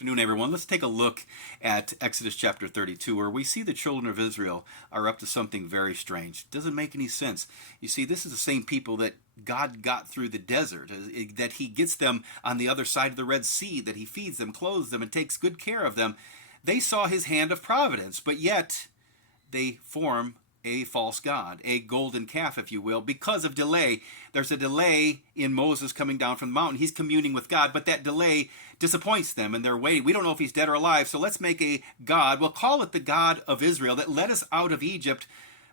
Afternoon, everyone. Let's take a look at Exodus chapter 32, where we see the children of Israel are up to something very strange. It doesn't make any sense. You see, this is the same people that God got through the desert, that he gets them on the other side of the Red Sea, that he feeds them, clothes them, and takes good care of them. They saw his hand of providence, but yet they form a false god, a golden calf, if you will, because of delay. There's a delay in Moses coming down from the mountain. He's communing with God, but that delay disappoints them, and they're waiting. We don't know if he's dead or alive, so let's make a god. We'll call it the God of Israel that led us out of Egypt.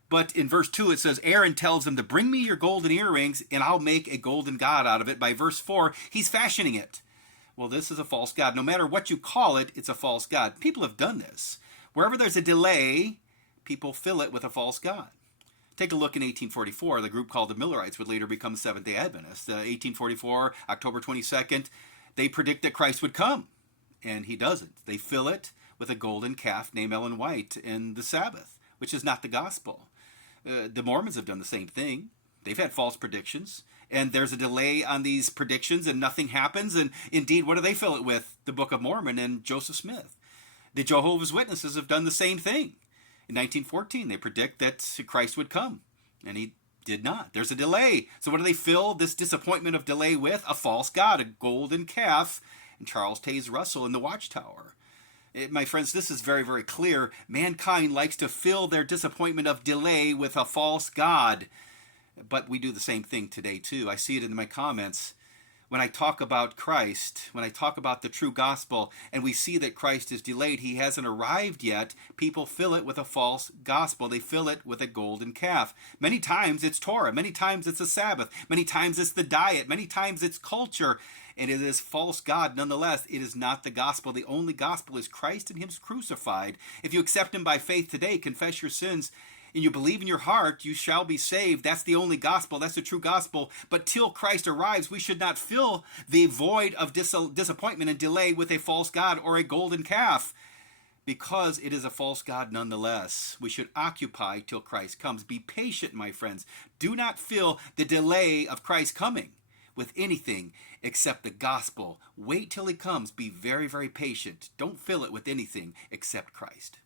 But in verse 2, it says, Aaron tells them to bring me your golden earrings, and I'll make a golden god out of it. By verse 4, he's fashioning it. Well, this is a false god. No matter what you call it, it's a false god. People have done this. Wherever there's a delay, people fill it with a false god. Take a look in 1844. The group called the Millerites would later become the Seventh-day Adventists. 1844, October 22nd, they predict that Christ would come, and he doesn't. They fill it with a golden calf named Ellen White in the Sabbath, which is not the gospel. The Mormons have done the same thing. They've had false predictions, and there's a delay on these predictions, and nothing happens. And indeed, what do they fill it with? The Book of Mormon and Joseph Smith. The Jehovah's Witnesses have done the same thing. In 1914, they predict that Christ would come, and he did not. There's a delay. So what do they fill this disappointment of delay with? A false god, a golden calf, and Charles Taze Russell in the Watchtower. My friends, this is very, very clear. Mankind likes to fill their disappointment of delay with a false god. But we do the same thing today, too. I see it in my comments. When I talk about Christ, when I talk about the true gospel, and we see that Christ is delayed, he hasn't arrived yet, people fill it with a false gospel. They fill it with a golden calf. Many times it's Torah. Many times it's a Sabbath. Many times it's the diet. Many times it's culture. And it is false God. Nonetheless, it is not the gospel. The only gospel is Christ and him crucified. If you accept him by faith today, confess your sins, and you believe in your heart, you shall be saved. That's the only gospel. That's the true gospel. But till Christ arrives, we should not fill the void of disappointment and delay with a false god or a golden calf, because it is a false god nonetheless. We should occupy till Christ comes. Be patient, my friends. Do not fill the delay of Christ coming with anything except the gospel. Wait till he comes. Be very, very patient. Don't fill it with anything except Christ.